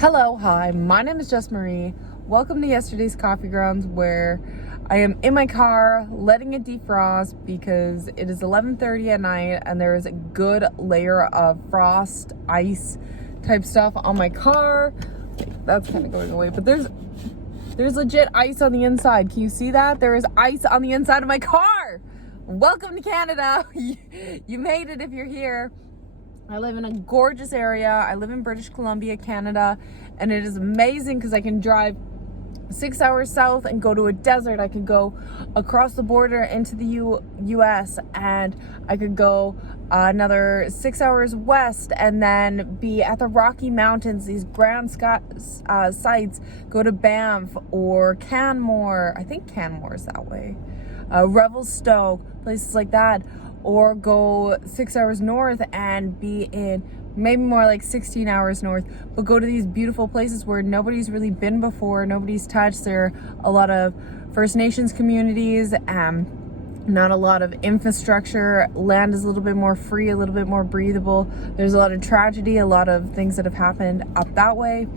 Hello, hi, my name is Jess Marie. Welcome to yesterday's coffee grounds, where I am in my car letting it defrost because it is 11:30 at night and there is a good layer of frost, ice type stuff on my car. That's kind of going away, but there's legit ice on the inside. Can you see that? There is ice on the inside of my car. Welcome to Canada. You made it if you're here. I live in a gorgeous area. I live in British Columbia, Canada, and it is amazing because I can drive 6 hours south and go to a desert. I could go across the border into the US, and I could go another 6 hours west and then be at the Rocky Mountains, these grand sites, go to Banff or Canmore. I think Canmore is that way. Revelstoke, places like that. Or go 6 hours north and be in maybe more like 16 hours north, but go to these beautiful places where nobody's really been before, nobody's touched. There are a lot of First Nations communities, not a lot of infrastructure. Land is a little bit more free, a little bit more breathable. There's a lot of tragedy, a lot of things that have happened up that way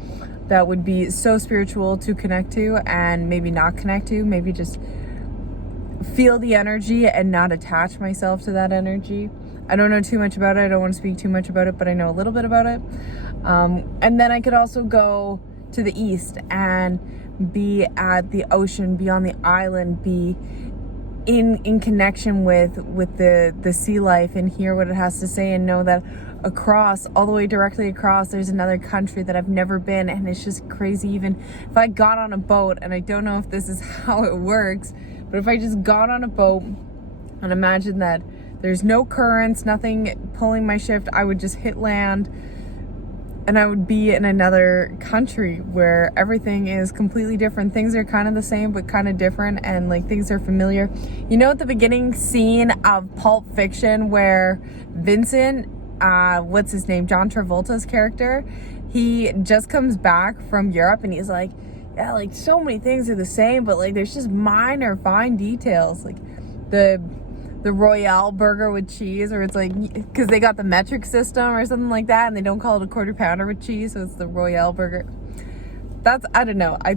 that would be so spiritual to connect to, and maybe not connect to, maybe just feel the energy and not attach myself to that energy. I don't know too much about it. I don't want to speak too much about it, but I know a little bit about it. And then I could also go to the east and be at the ocean, be on the island, be in connection with the sea life and hear what it has to say, and know that across, all the way directly across, there's another country that I've never been. And it's just crazy. Even if I got on a boat, and I don't know if this is how it works, but if I just got on a boat and imagine that there's no currents, nothing pulling my ship, I would just hit land and I would be in another country where everything is completely different. Things are kind of the same, but kind of different, and like things are familiar. You know, at the beginning scene of Pulp Fiction where Vincent, what's his name? John Travolta's character, he just comes back from Europe and he's like, yeah, like so many things are the same, but like there's just minor fine details, like the Royale burger with cheese, or it's like, because they got the metric system or something like that, and they don't call it a quarter pounder with cheese, so it's the Royale burger. That's, I don't know, I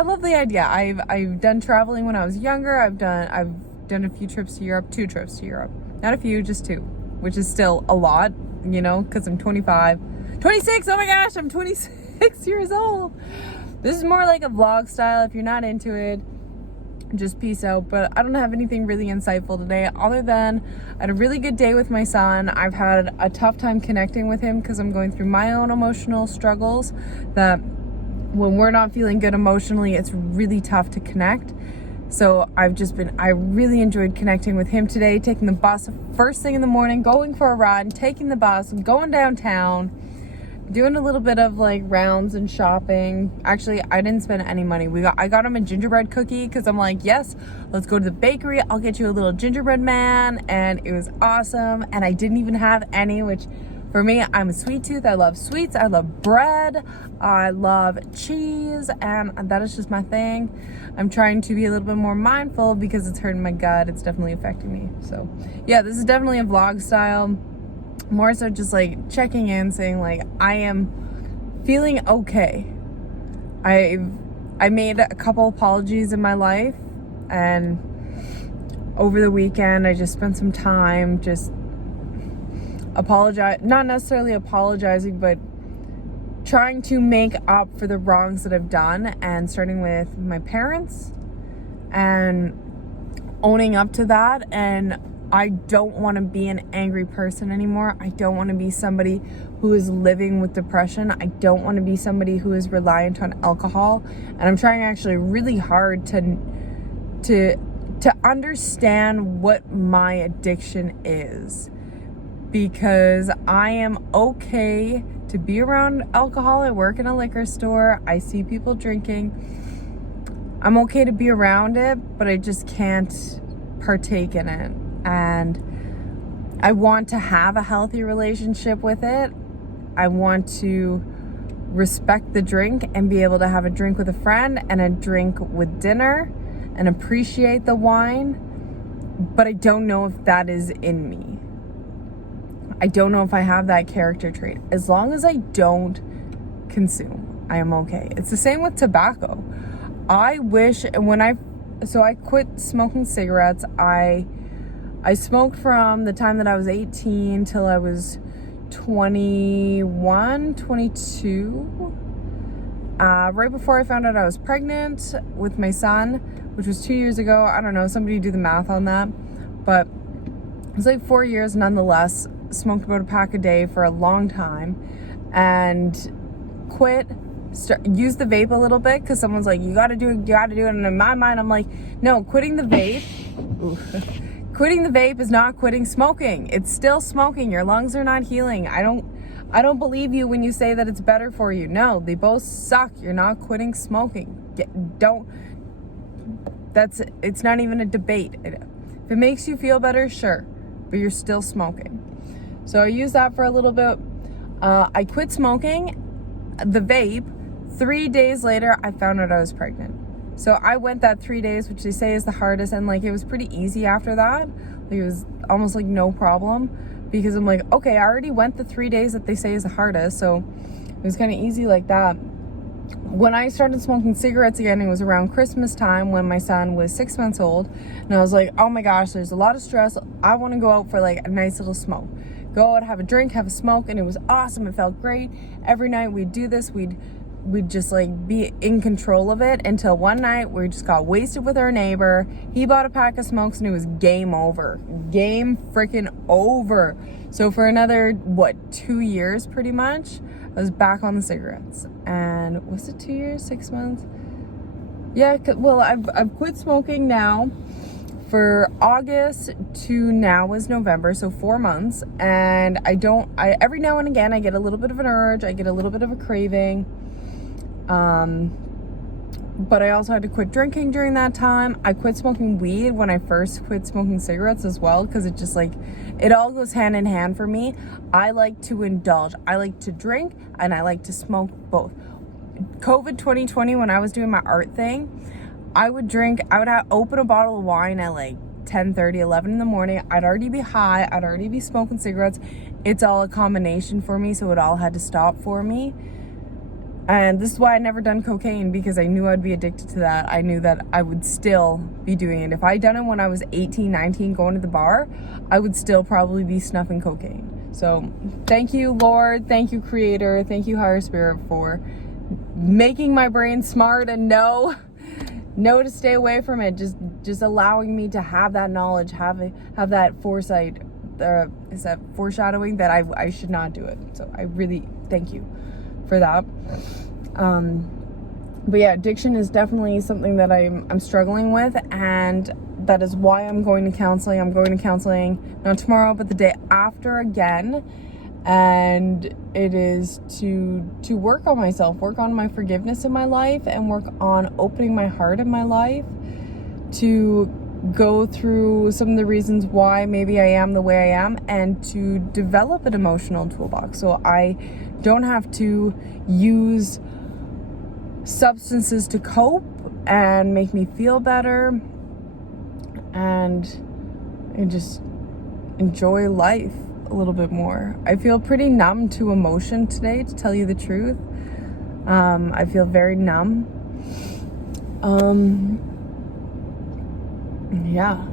love the idea. I've done traveling when I was younger. I've done a few trips to Europe, 2 trips to Europe, not a few, just 2, which is still a lot, you know, because I'm 26. Oh my gosh, I'm 26 years old. This is more like a vlog style. If you're not into it, just peace out. But I don't have anything really insightful today, other than I had a really good day with my son. I've had a tough time connecting with him because I'm going through my own emotional struggles, that when we're not feeling good emotionally, it's really tough to connect. So I really enjoyed connecting with him today, taking the bus first thing in the morning, going for a run, taking the bus, going downtown, doing a little bit of like rounds and shopping. Actually, I didn't spend any money. I got him a gingerbread cookie because I'm like, yes, let's go to the bakery. I'll get you a little gingerbread man. And it was awesome. And I didn't even have any, which for me, I'm a sweet tooth. I love sweets. I love bread. I love cheese. And that is just my thing. I'm trying to be a little bit more mindful because it's hurting my gut. It's definitely affecting me. So yeah, this is definitely a vlog style. More so just like checking in, saying like, I am feeling okay. I made a couple apologies in my life, and over the weekend I just spent some time just not necessarily apologizing, but trying to make up for the wrongs that I've done, and starting with my parents and owning up to that. And I don't want to be an angry person anymore. I don't want to be somebody who is living with depression. I don't want to be somebody who is reliant on alcohol. And I'm trying actually really hard to understand what my addiction is, because I am okay to be around alcohol. I work in a liquor store. I see people drinking. I'm okay to be around it, but I just can't partake in it. And I want to have a healthy relationship with it. I want to respect the drink and be able to have a drink with a friend and a drink with dinner and appreciate the wine. But I don't know if that is in me. I don't know if I have that character trait. As long as I don't consume. I am okay. It's the same with tobacco. I wish I quit smoking cigarettes. I smoked from the time that I was 18 till I was 21, 22. Right before I found out I was pregnant with my son, which was 2 years ago. I don't know, somebody do the math on that. But it was like 4 years nonetheless. Smoked about a pack a day for a long time and quit. Use the vape a little bit because someone's like, you gotta do it, and in my mind I'm like, no, quitting the vape is not quitting smoking. It's still smoking. Your lungs are not healing. I don't believe you when you say that it's better for you. No, they both suck. You're not quitting smoking. It's not even a debate. If it makes you feel better, sure, but you're still smoking. So I used that for a little bit. I quit smoking the vape. 3 days later, I found out I was pregnant. So I went that 3 days, which they say is the hardest, and like it was pretty easy after that. Like, it was almost like no problem because I'm like, okay, I already went the 3 days that they say is the hardest, so it was kind of easy like that. When I started smoking cigarettes again, it was around Christmas time when my son was 6 months old, and I was like, oh my gosh, there's a lot of stress. I want to go out for like a nice little smoke. Go out, have a drink, have a smoke, and it was awesome. It felt great. Every night we'd do this. We'd just like be in control of it until one night we just got wasted with our neighbor. He bought a pack of smokes and it was game over. Game freaking over. So for another, 2 years pretty much, I was back on the cigarettes. And was it 2 years, 6 months? Yeah, well, I've quit smoking now. For August to now is November, so 4 months. And every now and again I get a little bit of an urge, I get a little bit of a craving. But I also had to quit drinking during that time. I quit smoking weed when I first quit smoking cigarettes as well, because it just like, it all goes hand in hand for me. I like to indulge. I like to drink and I like to smoke both. COVID 2020, when I was doing my art thing, I would open a bottle of wine at like 10:30, 11 in the morning. I'd already be high. I'd already be smoking cigarettes. It's all a combination for me, so it all had to stop for me. And this is why I never done cocaine, because I knew I'd be addicted to that. I knew that I would still be doing it. If I'd done it when I was 18, 19, going to the bar, I would still probably be snuffing cocaine. So thank you, Lord. Thank you, Creator. Thank you, Higher Spirit, for making my brain smart and know to stay away from it. Just allowing me to have that knowledge, have that foresight. Is that foreshadowing that I should not do it? So I really thank you for that. But yeah, addiction is definitely something that I'm struggling with, and that is why I'm going to counseling. I'm going to counseling not tomorrow, but the day after again. And it is to work on myself, work on my forgiveness in my life, and work on opening my heart in my life, to go through some of the reasons why maybe I am the way I am, and to develop an emotional toolbox so I don't have to use substances to cope and make me feel better, and just enjoy life a little bit more. I feel pretty numb to emotion today, to tell you the truth. I feel very numb. Yeah,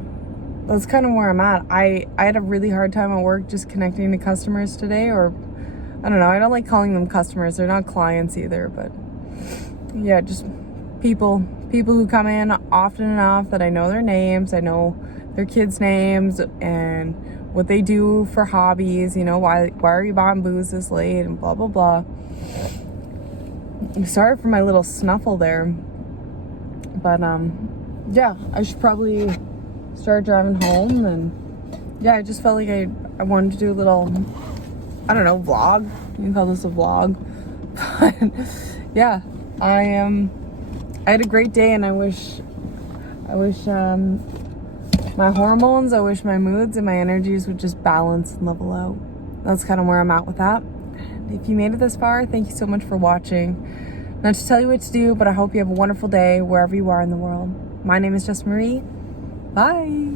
that's kind of where I'm at. I had a really hard time at work just connecting to customers today, or I don't know, I don't like calling them customers. They're not clients either, but yeah, just people who come in often enough that I know their names, I know their kids' names and what they do for hobbies, you know, why are you buying booze this late and blah, blah, blah. I'm sorry for my little snuffle there, but yeah, I should probably start driving home. And yeah, I just felt like I wanted to do a little, I don't know, vlog. You can call this a vlog. But yeah, I had a great day, and I wish my hormones, I wish my moods and my energies would just balance and level out. That's kind of where I'm at with that. If you made it this far, thank you so much for watching. Not to tell you what to do, but I hope you have a wonderful day wherever you are in the world. My name is Just Marie. Bye.